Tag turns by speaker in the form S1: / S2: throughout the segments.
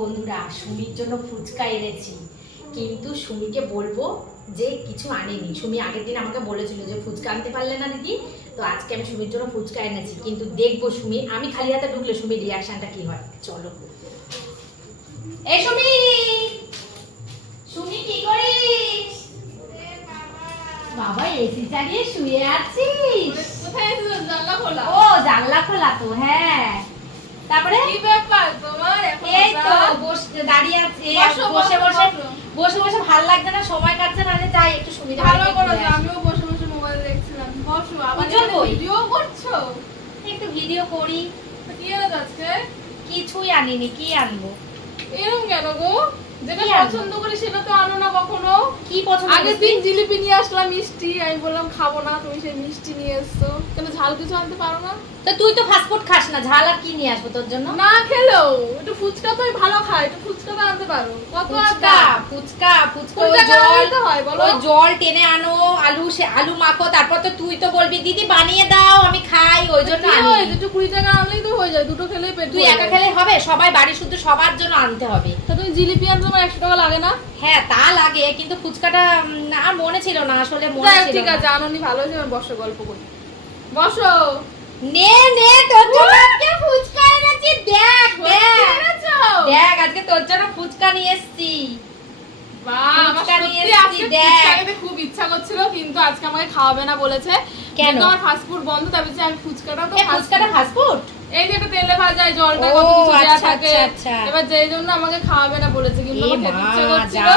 S1: বন্ধুরা সুমির জন্য ফুচকা এনেছি। কিন্তু সুমিকে বলব যে কিছু আনেনি। সুমি আগের দিন আমাকে বলেছিল যে ফুচকা আনতে পারলে না দিদি তো আজকে আমি সুমির জন্য ফুচকা এনেছি। কিন্তু দেখব সুমি আমি খালি হাতে ঢুকলে সুমির রিয়াকশনটা কি হয়? চলো। এই সুমি! সুমি কি করিস? বাবা এসি চালিয়ে শুয়ে আছিস?
S2: কোথায় জানলা খোলা।
S1: ও জানলা খোলা তো হ্যাঁ। তারপরে
S2: কি ব্যাপার তোমার?
S1: এই তো
S2: রাত।
S1: দাঁড়িয়ে আছি
S2: বসো,
S1: বসে
S2: বসে
S1: ভালো লাগছে না সময় কাটছে না যাই একটু সুবিধা
S2: ভালো করেছ, আমিও বসে বসে মোবাইল দেখছিলাম। বসো, আবার? ভিডিও করছ?
S1: একটু ভিডিও করি
S2: কি এনেছো আজকে?
S1: কিছুই আনিনি কি আনব
S2: এরম কেন গো? যেটা পছন্দ করি সেটা তো আনো না কখনো।
S1: পছন্দ?
S2: দিন জিলিপি নিয়ে আসলাম মিষ্টি। আমি বললাম খাব না তুমি সেই মিষ্টি নিয়ে এসছো। কেন ঝাল কিছু আনতে পারো না?
S1: তো তুই তো খাস না ঝাল আর কি নিয়ে আসব তোর জন্য?
S2: না খেলেও একটু ফুচকা তো ভালো খাই একটু ফুচকা তো আনতে পারো। কত
S1: ফুচকা ফুচকা ফুচকা জল
S2: হয় বলো?
S1: জল টেনে আনো আলু সে আলু মাখো তারপর তো তুই তো বলবি দিদি বানিয়ে দাও আমি খাই। ওই জন্য আনি।
S2: একটু কুড়ি টাকা হয়ে যায় দুটো খেলেই পেট
S1: তুই একা খেলে হবে? সবাই বাড়ি শুধু সবার জন্য আনতে হবে।
S2: তা তুমি জিলিপি আনতে তোমার একশো টাকা লাগে না?
S1: হ্যাঁ তা লাগে কিন্তু ফুচকাটা আর মনে ছিল না আসলে মনে ছিল
S2: ঠিক আছে আনন্দি ভালো হয়েছে বসো গল্প করি। বসো।
S1: নে নে তোর জন্য আজকে ফুচকা এনেছি দেখ দেখ। দেখ আজকে তোর জন্য ফুচকা নিয়ে এসেছি।
S2: খুব ইচ্ছা করছিল কিন্তু আজকে আমাকে খাওয়াবে না বলেছে।
S1: কেন?
S2: আমার ফাস্টফুড বন্ধ তাই আমি ফুচকাটা তো
S1: ফুচকাটা ফাস্ট ফুড
S2: এই যে তেলে জলটা কত কিছু দেয়া থাকে। এবার যেই জন্য আমাকে খাওয়াবে না বলেছে কিন্তু আমার খেতে ইচ্ছা করছিল।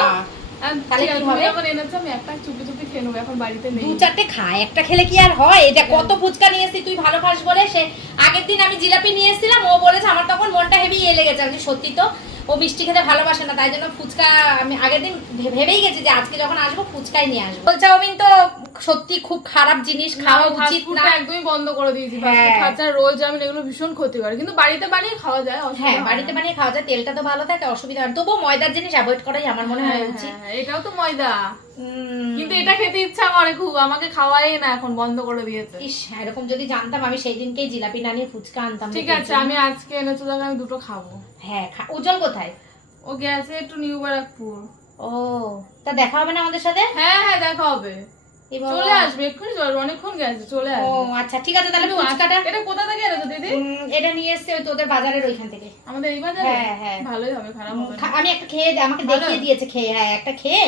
S2: একটা
S1: খেলে কি আর হয়? এটা ফুচকা নিয়ে এসেছি তুই ভালো খাস বলে। সে আগের দিন আমি জিলাপি নিয়ে এসেছিলাম ও বলেছে আমার তখন মনটা হেভি ইয়ে লেগেছে। আমি সত্যি তো ও মিষ্টি খেতে ভালোবাসে না তাই জন্য ফুচকা আমি আগের দিন ভেবেই গেছি যে আজকে যখন আসব ফুচকাই নিয়ে আসব। বলছে চাউমিন তো সত্যি খুব খারাপ জিনিস খাওয়া উচিত না।
S2: একদমই বন্ধ করে দিয়েছি।
S1: হ্যাঁ।
S2: রোল চাউমিন এগুলো ভীষণ ক্ষতি করে। কিন্তু বাড়িতে বানিয়ে খাওয়া যায়
S1: হ্যাঁ বাড়িতে বানিয়ে খাওয়া যায় তেলটা তো ভালো থাকে অসুবিধা হয় তবুও ময়দার জিনিস অ্যাভয়েড করাই আমার মনে হয়
S2: হ্যাঁ,
S1: উচিত।
S2: হ্যাঁ, এটাও তো ময়দা। কিন্তু এটা খেতে ইচ্ছা করে খুব আমাকে খাওয়াই না এখন বন্ধ করে দিয়েছে।
S1: ইস এরকম যদি জানতাম আমি সেই দিনকেই জিলাপি না নিয়ে ফুচকা আনতাম
S2: ঠিক আছে আমি আজকে এনেছো দেখো আমি দুটো খাব।
S1: হ্যাঁ উজ্জ্বল কোথায়?
S2: ও গেছে একটু নিউ বারাকপুর
S1: ও তা দেখা হবে না আমাদের সাথে?
S2: হ্যাঁ হ্যাঁ দেখা হবে। চলে আসবে এক্ষুনি অনেকক্ষণ গেছে চলে
S1: ও
S2: আসবে।
S1: আচ্ছা ঠিক আছে তাহলে ফুচকাটা
S2: এটা কোথা থেকে এনেছো দিদি?
S1: এটা নিয়ে এসছে তোদের বাজারের ওইখান থেকে।
S2: আমাদের এই বাজারে?
S1: হ্যাঁ, হ্যাঁ।
S2: ভালোই হবে খারাপ হবে
S1: আমি একটা খেয়ে আমাকে দেখিয়ে দিয়েছে খেয়ে হ্যাঁ একটা খেয়ে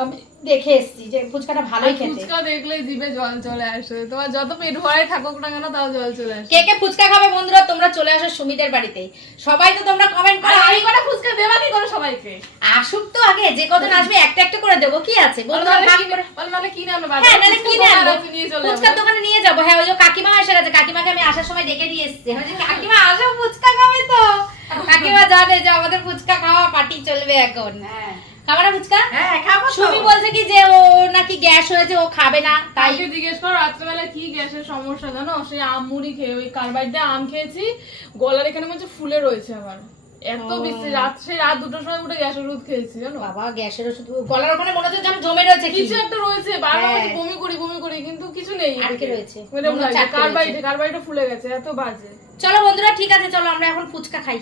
S1: আমি দেখে এসেছি যে ফুচকাটা ভালোই খেতে।
S2: ফুচকা দেখলে জিভে জল চলে আসে। তোমার যত পেট ভরাই থাকুক না কেন তাও জল চলে আসে।
S1: কে কে ফুচকা খাবে বন্ধুরা তোমরা চলে আসো সুমিদের বাড়িতে। সবাই তো তোমরা কমেন্ট করো।
S2: আমি কটা ফুচকা দেবা কি করে সবাইকে?
S1: আসুক তো আগে যে কজন আসবে একটা একটা করে দেবো কি আছে? বন্ধুরা ভাগ
S2: নাহলে
S1: করে।
S2: বলো কিনে আনো
S1: হ্যাঁ
S2: বাজারে? ফুচকা
S1: কিনে
S2: দোকান
S1: আনব?
S2: নিয়ে
S1: ফুচকার
S2: যাব।
S1: দোকানে নিয়ে যাব। হ্যাঁ ওই যে কাকিমা কাকিমাকে আমি আসার সময় ডেকে নিয়ে এসেছি। আমি কাকিমা আসো ফুচকা খাবে তো। কাকিমা জানে যে আমাদের ফুচকা খাওয়া পার্টি চলবে এখন। না ফুচকা?
S3: হ্যাঁ খাব
S1: সুমি বলছে কি যে ও নাকি গ্যাস হয়েছে ও খাবে না তাই
S2: জিজ্ঞেস করো রাত্রেবেলা কি গ্যাসের সমস্যা জানো? সেই আম মুড়ি খেয়ে ওই দিয়ে আম খেয়েছি গলার এখানে মধ্যে ফুলে রয়েছে আমার। এত। বেশি রাত সেই রাত দুটোর সময় উঠে গ্যাসের ওষুধ খেয়েছি জানো?
S1: বাবা গ্যাসের ওষুধ গলার ওখানে মনে হচ্ছে যেন জমে রয়েছে
S2: কিছু একটা রয়েছে বারবার
S1: হ্যাঁ।
S2: বমি করি বমি করি কিন্তু নেই
S1: আর রয়েছে? মনে আটকে রয়েছে।
S2: ফুলে গেছে এত বাজে
S1: চলো বন্ধুরা ঠিক আছে চলো আমরা এখন ফুচকা খাই